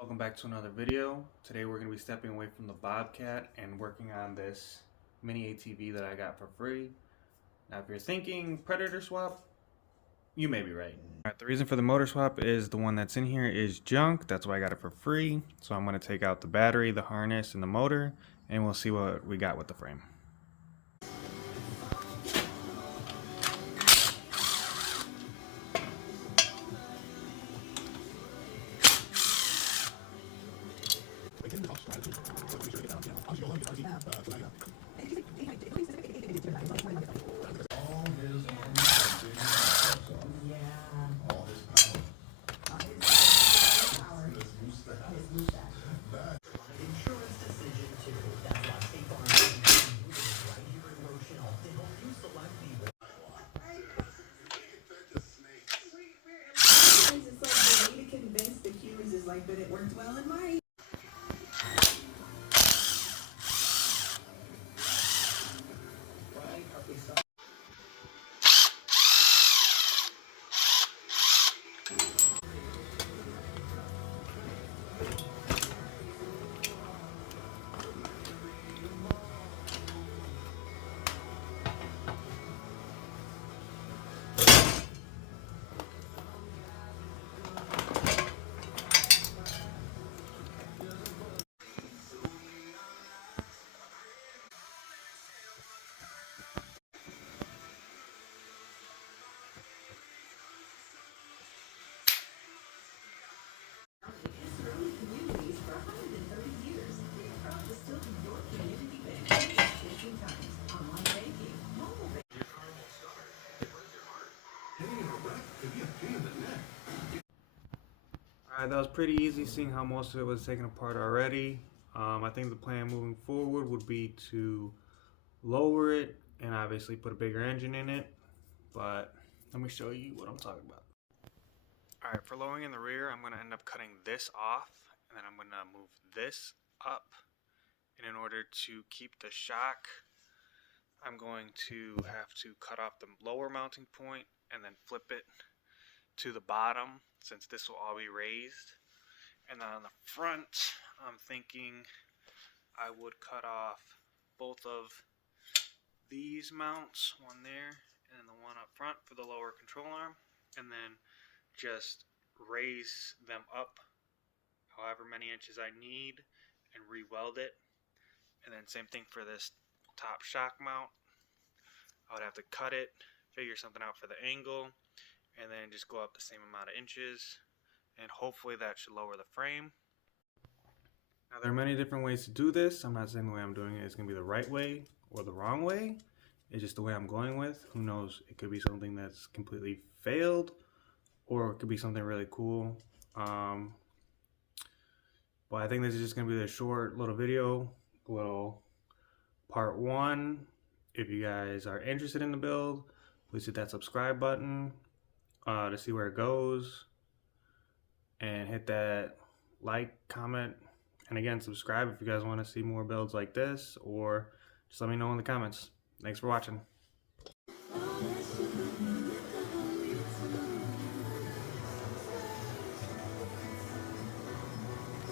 Welcome back to another video. Today we're going to be stepping away from the Bobcat and working on this mini ATV that I got for free. Now if you're thinking Predator swap, you may be right. Alright, the reason for the motor swap is the one that's in here is junk. That's why I got it for free. So I'm going to take out the battery, the harness, and the motor, and we'll see what we got with the frame. But it worked well in my Alright, that was pretty easy seeing how most of it was taken apart already. I think the plan moving forward would be to lower it and obviously put a bigger engine in it, but let me show you what I'm talking about. Alright, for lowering in the rear, I'm going to end up cutting this off, and then I'm going to move this up, and in order to keep the shock, I'm going to have to cut off the lower mounting point and then flip it to the bottom, since this will all be raised. And then on the front, I'm thinking I would cut off both of these mounts, one there and the one up front for the lower control arm, and then just raise them up however many inches I need and re-weld it. And then same thing for this top shock mount. I would have to cut it, figure something out for the angle, and then just go up the same amount of inches, and hopefully that should lower the frame. Now there are many different ways to do this. I'm not saying the way I'm doing it is going to be the right way or the wrong way. It's just the way I'm going with. Who knows, it could be something that's completely failed, or it could be something really cool. But I think this is just going to be a short little video, little part one. If you guys are interested in the build, please hit that subscribe button to see where it goes, and hit that like, comment, and again subscribe if you guys want to see more builds like this, or just let me know in the comments. Thanks for watching.